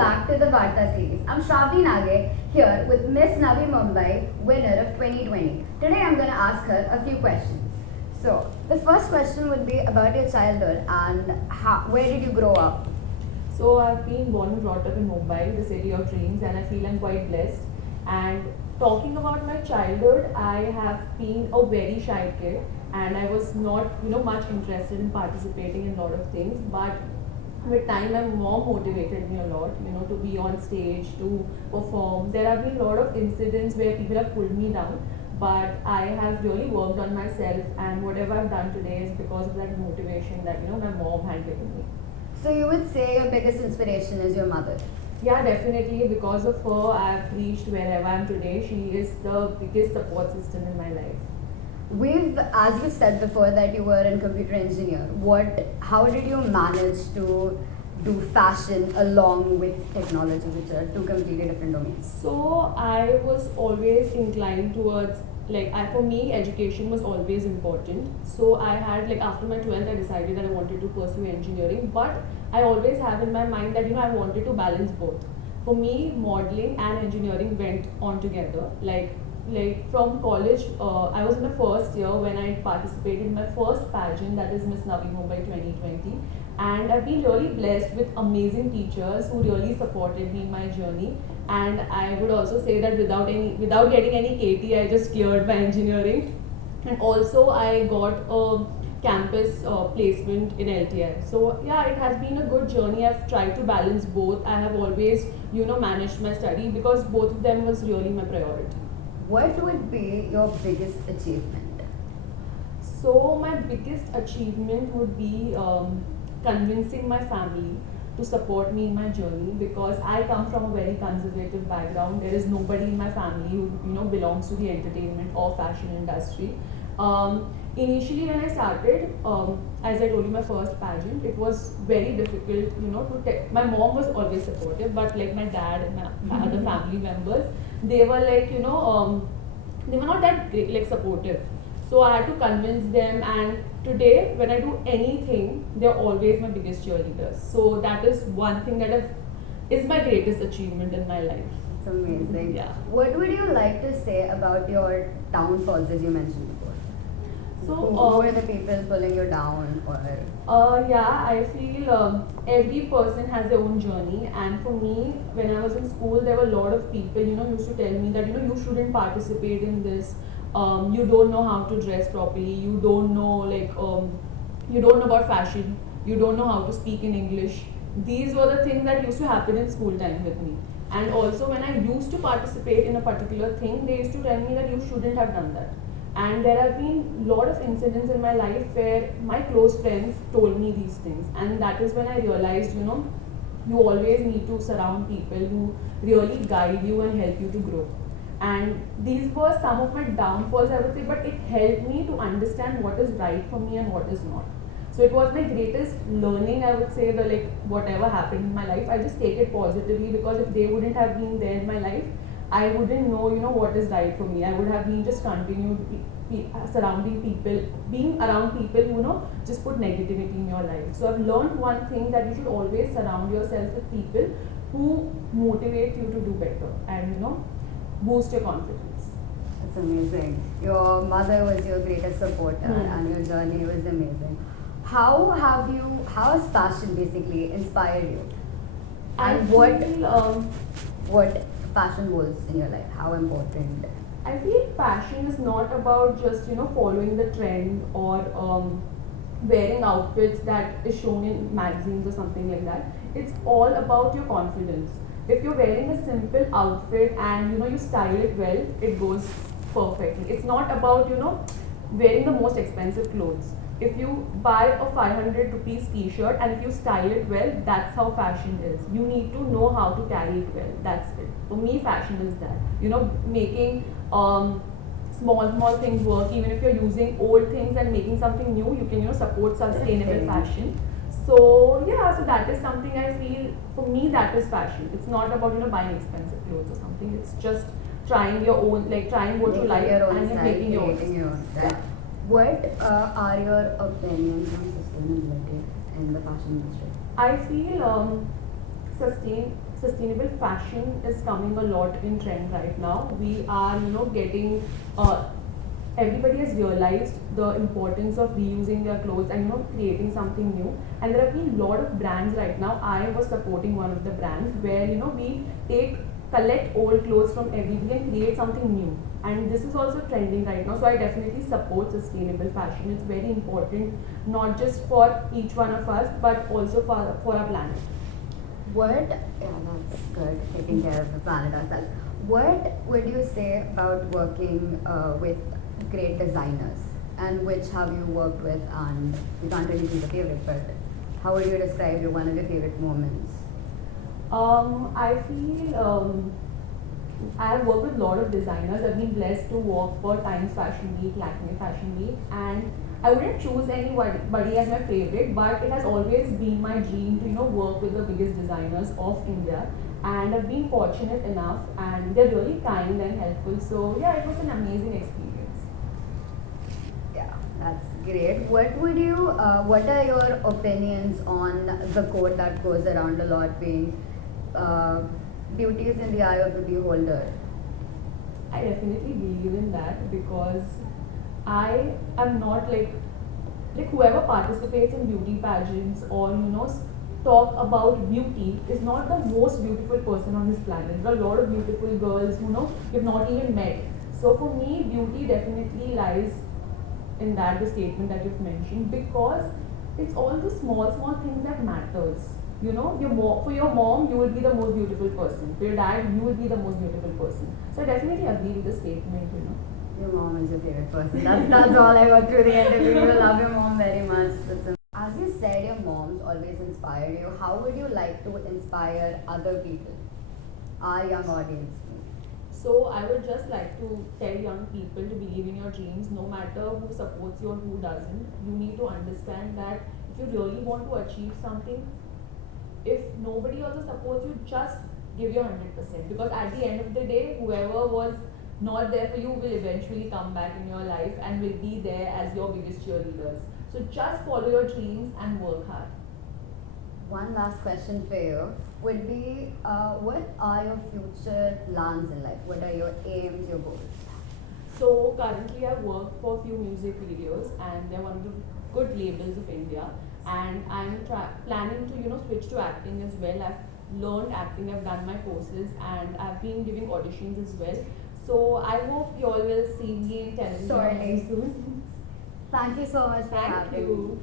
back to the Vaarta series. I'm Shravani Nage here with Miss Navi Mumbai, winner of 2020. Today I'm going to ask her a few questions. So, the first question would be about your childhood and where did you grow up? So I've been born and brought up in Mumbai, the city of dreams, and I feel I'm quite blessed. And talking about my childhood, I have been a very shy kid, and I was not, much interested in participating in a lot of things. But with time, my mom motivated me a lot, to be on stage, to perform. There have been a lot of incidents where people have pulled me down, but I have really worked on myself, and whatever I've done today is because of that motivation that my mom had given me. So, you would say your biggest inspiration is your mother? Yeah, definitely. Because of her, I've reached wherever I am today. She is the biggest support system in my life. As you said before, that you were in computer engineer. How did you manage to do fashion along with technology, which are two completely different domains? So I was always inclined towards for me, education was always important. So I had after my 12th, I decided that I wanted to pursue engineering, but I always have in my mind that I wanted to balance both. For me, modeling and engineering went on together. From college, I was in the first year when I participated in my first pageant, that is Miss Navi Mumbai 2020, and I've been really blessed with amazing teachers who really supported me in my journey. And I would also say that without getting any KT, I just cleared my engineering, and also I got a campus placement in LTI. So yeah, it has been a good journey. I've tried to balance both. I have always managed my study because both of them was really my priority. What would be your biggest achievement? So my biggest achievement would be convincing my family to support me in my journey, because I come from a very conservative background. There is nobody in my family who belongs to the entertainment or fashion industry. Initially, when I started, as I told you, my first pageant, it was very difficult. My mom was always supportive, but my dad and my other family members, they were they were not that great, supportive. So I had to convince them, and today when I do anything, they're always my biggest cheerleaders. So that is one thing that is my greatest achievement in my life. It's amazing. Yeah. What would you like to say about your downfalls, as you mentioned before? So who are the people pulling you down, or? Yeah, I feel every person has their own journey, and for me, when I was in school, there were a lot of people, used to tell me that you shouldn't participate in this. You don't know how to dress properly. You don't know you don't know about fashion. You don't know how to speak in English. These were the things that used to happen in school time with me. And also when I used to participate in a particular thing, they used to tell me that you shouldn't have done that. And there have been a lot of incidents in my life where my close friends told me these things, and that is when I realized, you always need to surround people who really guide you and help you to grow. And these were some of my downfalls, I would say, but it helped me to understand what is right for me and what is not. So it was my greatest learning, I would say, whatever happened in my life, I just take it positively, because if they wouldn't have been there in my life, I wouldn't know, what is right for me. I would have been just continued surrounding people, being around people who, just put negativity in your life. So I've learned one thing, that you should always surround yourself with people who motivate you to do better and, boost your confidence. That's amazing. Your mother was your greatest supporter, and your journey was amazing. How has fashion basically inspired you? And what fashion goals in your life? How important? I feel fashion is not about just following the trend or wearing outfits that is shown in magazines or something like that. It's all about your confidence. If you're wearing a simple outfit and you style it well, it goes perfectly. It's not about wearing the most expensive clothes. If you buy a 500 rupees t-shirt and if you style it well, that's how fashion is. You need to know how to carry it well. That's it. For me, fashion is that. Making small things work. Even if you're using old things and making something new, you can support sustainable fashion. So yeah, so that is something I feel, for me, that is fashion. It's not about buying expensive clothes or something. It's just trying your own, trying what you like and making your own. Yeah. What are your opinions on sustainability in the fashion industry? I feel sustainable fashion is coming a lot in trend right now. We are, getting everybody has realized the importance of reusing their clothes and creating something new, and there have been a lot of brands right now. I was supporting one of the brands where we take collect old clothes from everybody and create something new, and this is also trending right now. So I definitely support sustainable fashion. It's very important, not just for each one of us but also for our planet. What, yeah, that's good, taking care of the planet ourselves. What would you say about working with great designers? And which have you worked with? And you can't really choose a favorite, but how would you describe one of your favorite moments? I feel I have worked with a lot of designers. I've been blessed to work for Times Fashion Week, Lakme Fashion Week, and I wouldn't choose anybody as my favorite, but it has always been my dream to work with the biggest designers of India, and I've been fortunate enough, and they're really kind and helpful. So yeah, it was an amazing experience. Yeah, that's great. What are your opinions on the quote that goes around a lot, being beauty is in the eye of the beholder? I definitely believe in that because I am not like whoever participates in beauty pageants or talk about beauty is not the most beautiful person on this planet. There are a lot of beautiful girls who you've not even met. So for me, beauty definitely lies in that the statement that you've mentioned, because it's all the small things that matters. For your mom, you will be the most beautiful person. For your dad, you will be the most beautiful person. So I definitely agree with the statement. Your mom is your favorite person. That's all I got through the interview. You love your mom very much. As you said, your mom's always inspired you. How would you like to inspire other people, our young audience? So I would just like to tell young people to believe in your dreams, no matter who supports you or who doesn't. You need to understand that if you really want to achieve something, if nobody also supports you, just give your 100%. Because at the end of the day, whoever was not there for you will eventually come back in your life and will be there as your biggest cheerleaders. So just follow your dreams and work hard. One last question for you would be, what are your future plans in life? What are your aims, your goals? So currently I work for a few music videos and they're one of the good labels of India, and I'm planning to switch to acting as well. I've learned acting, I've done my courses, and I've been giving auditions as well. So I hope you all will see me in television Sorry. soon. Thank you so much for Thank having me. you.